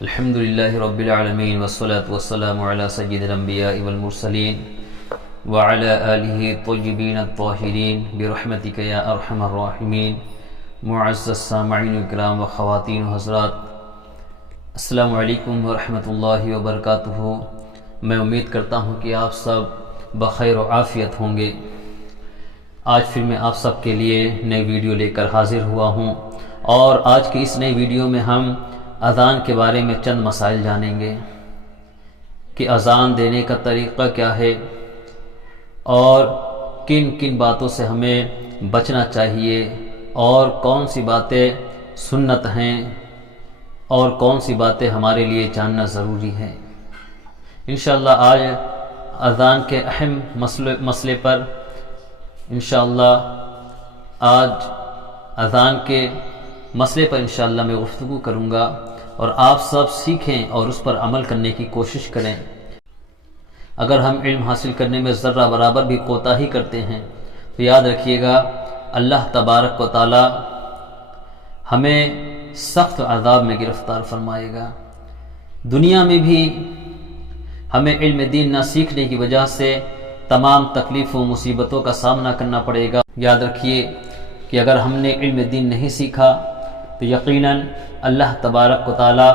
الحمد للہ رب العالمین والصلاة والسلام علی سید الانبیاء والمرسلین وعلی آلہ طیبین الطاہرین برحمتک یا ارحم الراحمین۔ معزز سامعین اکرام و خواتین و حضرات، السلام علیکم ورحمۃ اللہ وبرکاتہ۔ میں امید کرتا ہوں کہ آپ سب بخیر و عافیت ہوں گے۔ آج پھر میں آپ سب کے لیے نئی ویڈیو لے کر حاضر ہوا ہوں، اور آج کی اس نئی ویڈیو میں ہم اذان کے بارے میں چند مسائل جانیں گے کہ اذان دینے کا طریقہ کیا ہے اور کن کن باتوں سے ہمیں بچنا چاہیے، اور کون سی باتیں سنت ہیں اور کون سی باتیں ہمارے لیے جاننا ضروری ہے۔ انشاءاللہ آج اذان کے اہم مسئلے پر انشاءاللہ آج اذان کے مسئلے پر انشاءاللہ میں گفتگو کروں گا، اور آپ سب سیکھیں اور اس پر عمل کرنے کی کوشش کریں۔ اگر ہم علم حاصل کرنے میں ذرہ برابر بھی کوتاہی کرتے ہیں تو یاد رکھیے گا اللہ تبارک و تعالی ہمیں سخت عذاب میں گرفتار فرمائے گا۔ دنیا میں بھی ہمیں علم دین نہ سیکھنے کی وجہ سے تمام تکلیفوں مصیبتوں کا سامنا کرنا پڑے گا۔ یاد رکھیے کہ اگر ہم نے علم دین نہیں سیکھا تو یقیناً اللہ تبارک و تعالی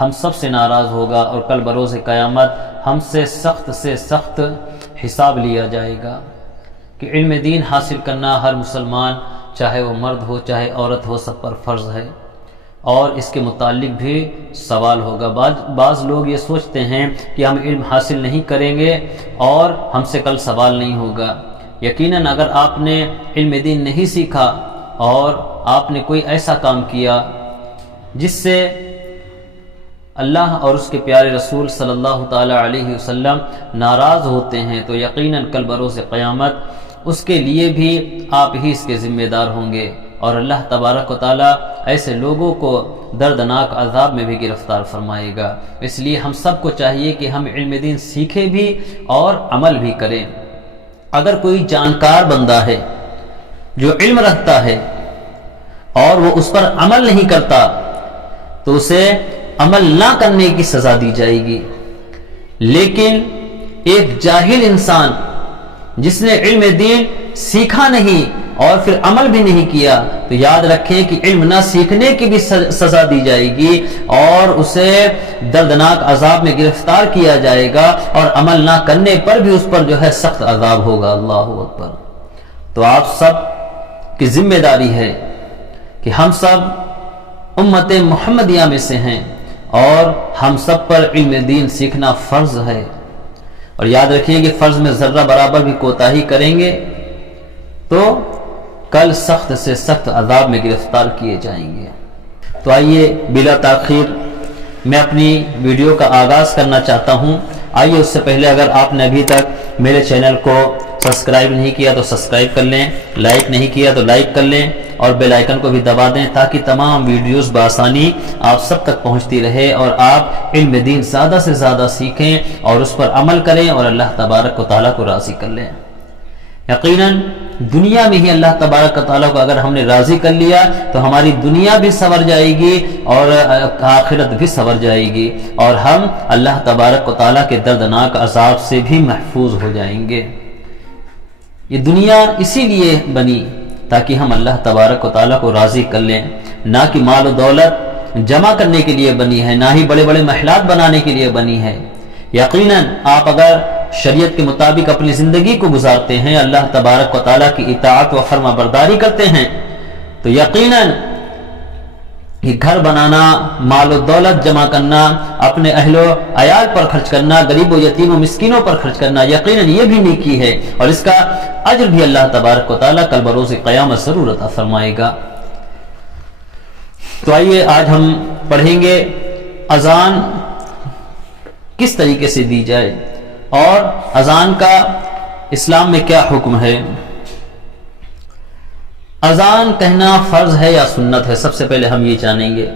ہم سب سے ناراض ہوگا، اور کل بروز قیامت ہم سے سخت حساب لیا جائے گا۔ کہ علم دین حاصل کرنا ہر مسلمان، چاہے وہ مرد ہو چاہے عورت ہو، سب پر فرض ہے، اور اس کے متعلق بھی سوال ہوگا۔ بعض لوگ یہ سوچتے ہیں کہ ہم علم حاصل نہیں کریں گے اور ہم سے کل سوال نہیں ہوگا۔ یقیناً اگر آپ نے علم دین نہیں سیکھا اور آپ نے کوئی ایسا کام کیا جس سے اللہ اور اس کے پیارے رسول صلی اللہ تعالی علیہ وسلم ناراض ہوتے ہیں، تو یقیناً کل بروز قیامت اس کے لیے بھی آپ ہی اس کے ذمہ دار ہوں گے، اور اللہ تبارک و تعالی ایسے لوگوں کو دردناک عذاب میں بھی گرفتار فرمائے گا۔ اس لیے ہم سب کو چاہیے کہ ہم علم دین سیکھیں بھی اور عمل بھی کریں۔ اگر کوئی جانکار بندہ ہے جو علم رکھتا ہے اور وہ اس پر عمل نہیں کرتا تو اسے عمل نہ کرنے کی سزا دی جائے گی، لیکن ایک جاہل انسان جس نے علم دین سیکھا نہیں اور پھر عمل بھی نہیں کیا تو یاد رکھیں کہ علم نہ سیکھنے کی بھی سزا دی جائے گی، اور اسے دردناک عذاب میں گرفتار کیا جائے گا، اور عمل نہ کرنے پر بھی اس پر جو ہے سخت عذاب ہوگا۔ اللہ اکبر۔ تو آپ سب کی ذمہ داری ہے کہ ہم سب امت محمدیہ میں سے ہیں، اور ہم سب پر علم دین سیکھنا فرض ہے، اور یاد رکھیے کہ فرض میں ذرہ برابر بھی کوتاہی کریں گے تو کل سخت سے سخت عذاب میں گرفتار کیے جائیں گے۔ تو آئیے بلا تاخیر میں اپنی ویڈیو کا آغاز کرنا چاہتا ہوں۔ آئیے اس سے پہلے اگر آپ نے ابھی تک میرے چینل کو سبسکرائب نہیں کیا تو سبسکرائب کر لیں، لائک نہیں کیا تو لائک کر لیں، اور بیل آئیکن کو بھی دبا دیں تاکہ تمام ویڈیوز بآسانی آپ سب تک پہنچتی رہے، اور آپ علم دین زیادہ سے زیادہ سیکھیں اور اس پر عمل کریں، اور اللہ تبارک و تعالیٰ کو راضی کر لیں۔ یقیناً دنیا میں ہی اللہ تبارک و تعالیٰ کو اگر ہم نے راضی کر لیا تو ہماری دنیا بھی سنور جائے گی اور آخرت بھی سنور جائے گی، اور ہم اللہ تبارک و تعالیٰ کے دردناک عذاب سے بھی محفوظ ہو جائیں گے۔ یہ دنیا اسی لیے بنی تاکہ ہم اللہ تبارک و تعالیٰ کو راضی کر لیں، نہ کہ مال و دولت جمع کرنے کے لیے بنی ہے، نہ ہی بڑے بڑے محلات بنانے کے لیے بنی ہے۔ یقیناً آپ اگر شریعت کے مطابق اپنی زندگی کو گزارتے ہیں، اللہ تبارک و تعالیٰ کی اطاعت و فرما برداری کرتے ہیں، تو یقیناً یہ گھر بنانا، مال و دولت جمع کرنا، اپنے اہل و عیال پر خرچ کرنا، غریب و یتیم و مسکینوں پر خرچ کرنا، یقیناً یہ بھی نیکی ہے، اور اس کا اجر بھی اللہ تبارک و تعالیٰ کل بروز قیامت ضرور عطا فرمائے گا۔ تو آئیے آج ہم پڑھیں گے اذان کس طریقے سے دی جائے، اور اذان کا اسلام میں کیا حکم ہے۔ اذان کہنا فرض ہے یا سنت ہے، سب سے پہلے ہم یہ جانیں گے۔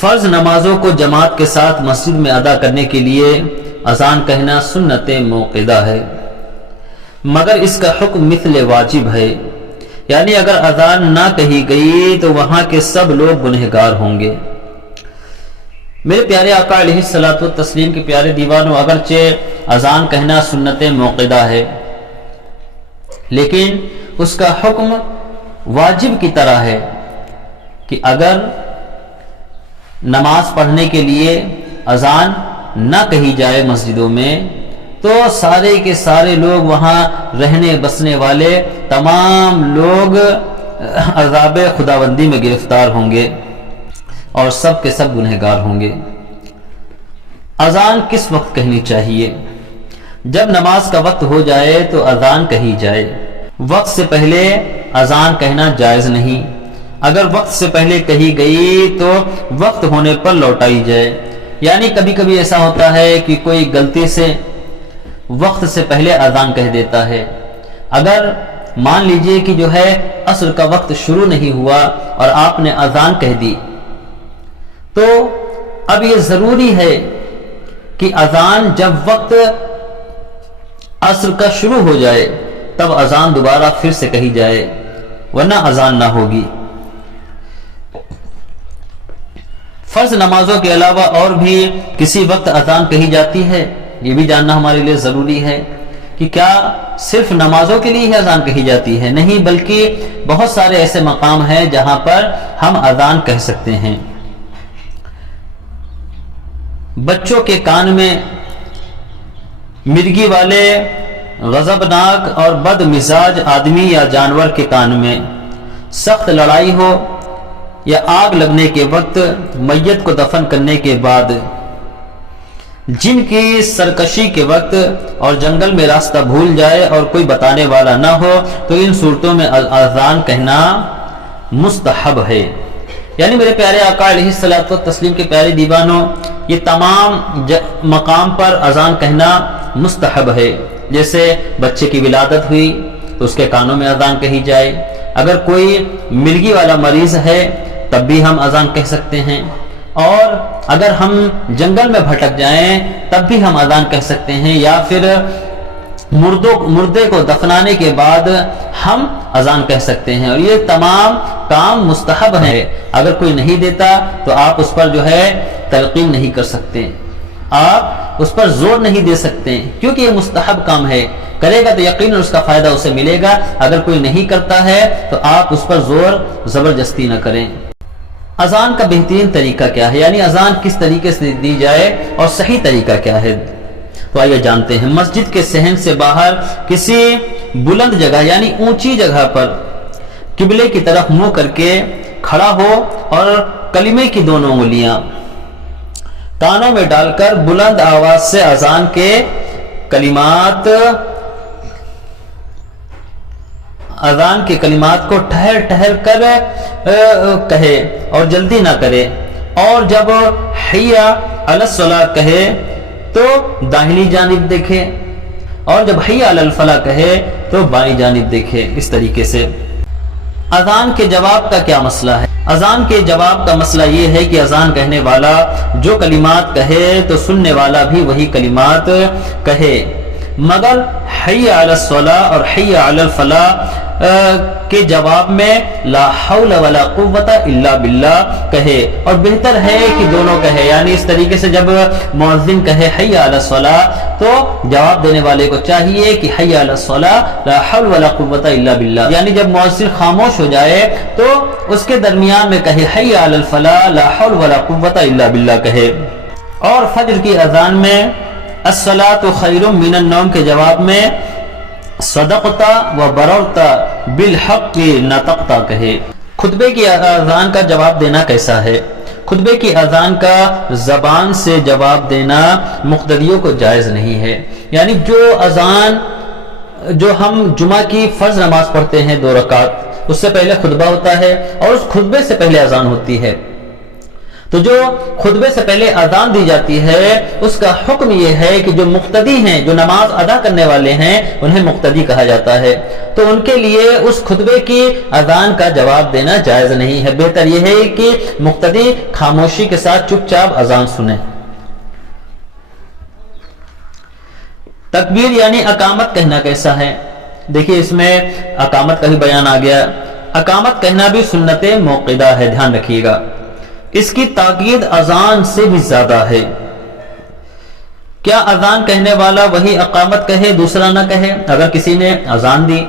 فرض نمازوں کو جماعت کے ساتھ مسجد میں ادا کرنے کے لیے اذان کہنا سنت موقدہ ہے، مگر اس کا حکم مثل واجب ہے، یعنی اگر اذان نہ کہی گئی تو وہاں کے سب لوگ گنہگار ہوں گے۔ میرے پیارے آقا علیہ الصلوۃ والتسلیم کے پیارے دیوانوں، اگرچہ اذان کہنا سنت موقدہ ہے، لیکن اس کا حکم واجب کی طرح ہے کہ اگر نماز پڑھنے کے لیے اذان نہ کہی جائے مسجدوں میں تو سارے کے سارے لوگ، وہاں رہنے بسنے والے تمام لوگ عذاب خداوندی میں گرفتار ہوں گے اور سب کے سب گنہگار ہوں گے۔ اذان کس وقت کہنی چاہیے؟ جب نماز کا وقت ہو جائے تو اذان کہی جائے۔ وقت سے پہلے اذان کہنا جائز نہیں۔ اگر وقت سے پہلے کہی گئی تو وقت ہونے پر لوٹائی جائے۔ یعنی کبھی کبھی ایسا ہوتا ہے کہ کوئی غلطی سے وقت سے پہلے اذان کہہ دیتا ہے۔ اگر مان لیجئے کہ جو ہے عصر کا وقت شروع نہیں ہوا اور آپ نے اذان کہہ دی، تو اب یہ ضروری ہے کہ اذان جب وقت عصر کا شروع ہو جائے تب اذان دوبارہ پھر سے کہی جائے، ورنہ اذان نہ ہوگی۔ فرض نمازوں کے علاوہ اور بھی کسی وقت اذان کہی جاتی ہے، یہ بھی جاننا ہمارے لیے ضروری ہے کہ کیا صرف نمازوں کے لیے ہی اذان کہی جاتی ہے؟ نہیں، بلکہ بہت سارے ایسے مقام ہیں جہاں پر ہم اذان کہہ سکتے ہیں۔ بچوں کے کان میں، مرغی والے غضبناک اور بد مزاج آدمی یا جانور کے کان میں، سخت لڑائی ہو یا آگ لگنے کے وقت، میت کو دفن کرنے کے بعد، جن کی سرکشی کے وقت اور جنگل میں راستہ بھول جائے اور کوئی بتانے والا نہ ہو، تو ان صورتوں میں اذان کہنا مستحب ہے۔ یعنی میرے پیارے آقا علیہ الصلوۃ والتسلیم کے پیارے دیوانوں، یہ تمام مقام پر اذان کہنا مستحب ہے۔ جیسے بچے کی ولادت ہوئی تو اس کے کانوں میں اذان کہی جائے، اگر کوئی مرغی والا مریض ہے تب بھی ہم اذان کہہ سکتے ہیں، اور اگر ہم جنگل میں بھٹک جائیں تب بھی ہم اذان کہہ سکتے ہیں، یا پھر مردے کو دفنانے کے بعد ہم اذان کہہ سکتے ہیں، اور یہ تمام کام مستحب ہیں۔ اگر کوئی نہیں دیتا تو آپ اس پر جو ہے تلقین نہیں کر سکتے، آپ اس پر زور نہیں دے سکتے، کیونکہ یہ مستحب کام ہے۔ کرے گا تو یقیناً اس کا فائدہ اسے ملے گا، اگر کوئی نہیں کرتا ہے تو آپ اس پر زور زبردستی نہ کریں۔ اذان کا بہترین طریقہ کیا ہے؟ یعنی اذان کس طریقے سے دی جائے اور صحیح طریقہ کیا ہے؟ تو آئیے جانتے ہیں۔ مسجد کے صحن سے باہر کسی بلند جگہ یعنی اونچی جگہ پر قبلے کی طرف منہ کر کے کھڑا ہو اور کلمے کی دونوں انگلیاں کانوں میں ڈال کر بلند آواز سے اذان کے کلمات کو ٹھہر ٹھہر کر کہے اور جلدی نہ کرے، اور جب حی علی الصلاۃ کہے تو داہنی جانب دیکھے، اور جب حی علی الفلاح کہے تو بائیں جانب دیکھے۔ اس طریقے سے اذان کے جواب کا کیا مسئلہ ہے؟ اذان کے جواب کا مسئلہ یہ ہے کہ اذان کہنے والا جو کلمات کہے تو سننے والا بھی وہی کلمات کہے، مگر حی علی الصلاۃ اور حی علی الفلاح کے جواب میں لا حول ولا قوت الا باللہ کہے، اور بہتر ہے کہ دونوں کہے۔ یعنی اس طریقے سے جب مؤذن کہے حی علی الصلاۃ تو جواب دینے والے کو چاہیے کہ حی علی الصلاۃ لا حول ولا قوت الا باللہ، یعنی جب مؤذن خاموش ہو جائے تو اس کے درمیان میں کہے حی علی الفلاح لا حول ولا قوت الا باللہ کہے۔ اور فجر کی اذان میں الصلاۃ خیر من النوم کے جواب میں صدقتا و بررتا بالحق نطقتا کہے۔ خطبے کی اذان کا جواب دینا کیسا ہے؟ خطبے کی اذان کا زبان سے جواب دینا مقتدیوں کو جائز نہیں ہے۔ یعنی جو ہم جمعہ کی فرض نماز پڑھتے ہیں 2 رکعت، اس سے پہلے خطبہ ہوتا ہے اور اس خطبے سے پہلے اذان ہوتی ہے، تو جو خطبے سے پہلے اذان دی جاتی ہے اس کا حکم یہ ہے کہ جو مقتدی ہیں، جو نماز ادا کرنے والے ہیں، انہیں مقتدی کہا جاتا ہے، تو ان کے لیے اس خطبے کی اذان کا جواب دینا جائز نہیں ہے۔ بہتر یہ ہے کہ مقتدی خاموشی کے ساتھ چپ چاپ اذان سنیں۔ تکبیر یعنی اقامت کہنا کیسا ہے؟ دیکھیے اس میں اقامت کا بھی بیان آ گیا. اقامت کہنا بھی سنت موقدہ ہے، دھیان رکھیے گا. اس کی تاکید اذان سے بھی زیادہ ہے. کیا اذان کہنے والا وہی اقامت کہے دوسرا نہ کہے؟ اگر کسی نے اذان دی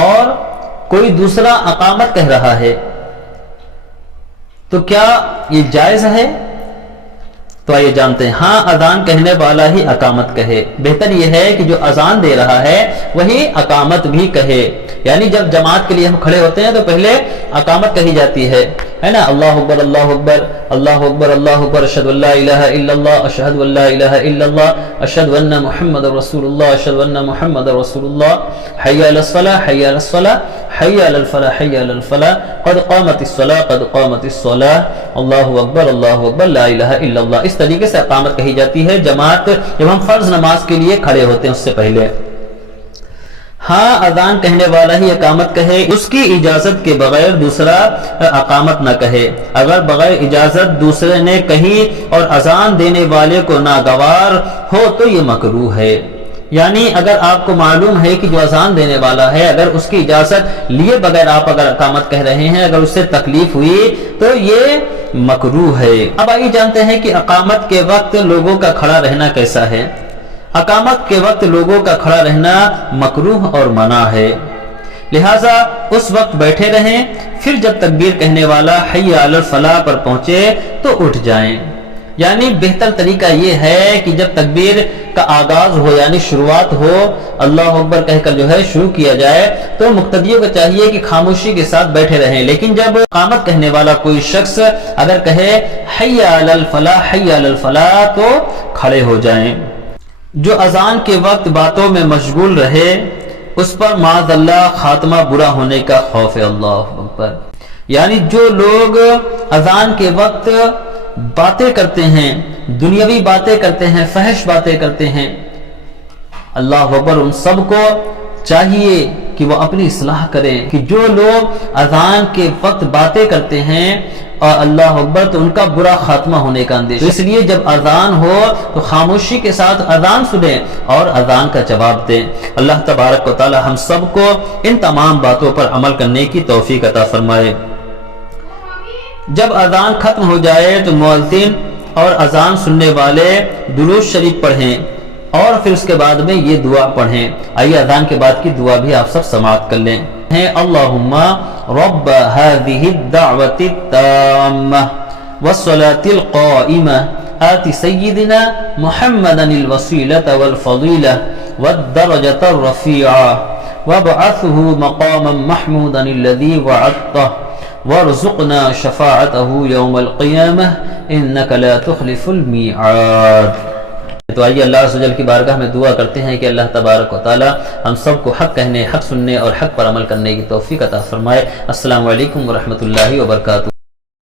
اور کوئی دوسرا اقامت کہہ رہا ہے تو کیا یہ جائز ہے؟ تو آئیے جانتے ہیں. ہاں، اذان کہنے والا ہی اقامت کہے. بہتر یہ ہے کہ جو اذان دے رہا ہے وہی اقامت بھی کہے. یعنی جب جماعت کے لیے ہم کھڑے ہوتے ہیں تو پہلے اقامت کہی جاتی ہے نا، اللہ اکبر اللہ اکبر اللہ اکبر اللہ اکبر، اشہد ان لا الہ الا اللہ اشہد ان لا الہ الا اللہ اشہد ان محمد رسول اللہ اشہد ان محمد رسول اللہ، حی علی الصلاۃ حی علی الصلاۃ حی علی الفلاح حی علی الفلاح، قد قامت الصلاۃ قد قامت الصلاۃ، اللہ اکبر لا الہ الا اللہ. اس طریقے سے اقامت کہی جاتی ہے جماعت جب ہم فرض نماز کے لیے کھڑے ہوتے ہیں اس سے پہلے. ہاں، اذان کہنے والا ہی اقامت کہے، اس کی اجازت کے بغیر دوسرا اقامت نہ کہے. اگر بغیر اجازت دوسرے نے کہی اور اذان دینے والے کو ناگوار ہو تو یہ مکروہ ہے. یعنی اگر آپ کو معلوم ہے کہ جو اذان دینے والا ہے اگر اس کی اجازت لیے بغیر آپ اگر اقامت کہہ رہے ہیں، اگر اس سے تکلیف ہوئی تو یہ مکروہ ہے. اب آئیے جانتے ہیں کہ اقامت کے وقت لوگوں کا کھڑا رہنا کیسا ہے. اقامت کے وقت لوگوں کا کھڑا رہنا مکروہ اور منع ہے، لہٰذا اس وقت بیٹھے رہیں، پھر جب تکبیر کہنے والا حی علی الفلاح پر پہنچے تو اٹھ جائیں. یعنی بہتر طریقہ یہ ہے کہ جب تکبیر کا آغاز ہو یعنی شروعات ہو، اللہ اکبر کہہ کر جو ہے شروع کیا جائے تو مقتدیوں کو چاہیے کہ خاموشی کے ساتھ بیٹھے رہیں. لیکن جب اقامت کہنے والا کوئی شخص اگر کہے حی علی الفلاح حی علی الفلاح تو کھڑے ہو جائیں. جو اذان کے وقت باتوں میں مشغول رہے اس پر معاذ اللہ خاتمہ برا ہونے کا خوف ہے. اللہ اکبر. یعنی جو لوگ اذان کے وقت باتیں کرتے ہیں، دنیاوی باتیں کرتے ہیں، فحش باتیں کرتے ہیں، اللہ اکبر، ان سب کو چاہیے کہ وہ اپنی اصلاح کریں. کہ جو لوگ اذان کے وقت باتیں کرتے ہیں اور اللہ اکبر تو ان کا برا خاتمہ ہونے کا اندیشہ. اس لیے جب اذان ہو تو خاموشی کے ساتھ اذان سنیں اور اذان کا جواب دیں. اللہ تبارک و تعالی ہم سب کو ان تمام باتوں پر عمل کرنے کی توفیق عطا فرمائے. جب اذان ختم ہو جائے تو مؤذن اور اذان سننے والے درود شریف پڑھیں اور پھر اس کے بعد میں یہ دعا پڑھیں. آئیے اذان کے بعد کی دعا بھی آپ سب سماعت کر لیں. اللہم رب هذه الدعوة التامة والصلاة القائمة آت سیدنا محمدا الوسیلة والفضیلة والدرجة الرفیعة وابعثه مقاما محمودا الذي وعدته وارزقنا شفاعته يوم القيامة انك لا تخلف الميعاد. تو آئیے اللہ عز و جل کی بارگاہ میں دعا کرتے ہیں کہ اللہ تبارک و تعالی ہم سب کو حق کہنے، حق سننے اور حق پر عمل کرنے کی توفیق عطا فرمائے. السلام علیکم ورحمۃ اللہ وبرکاتہ.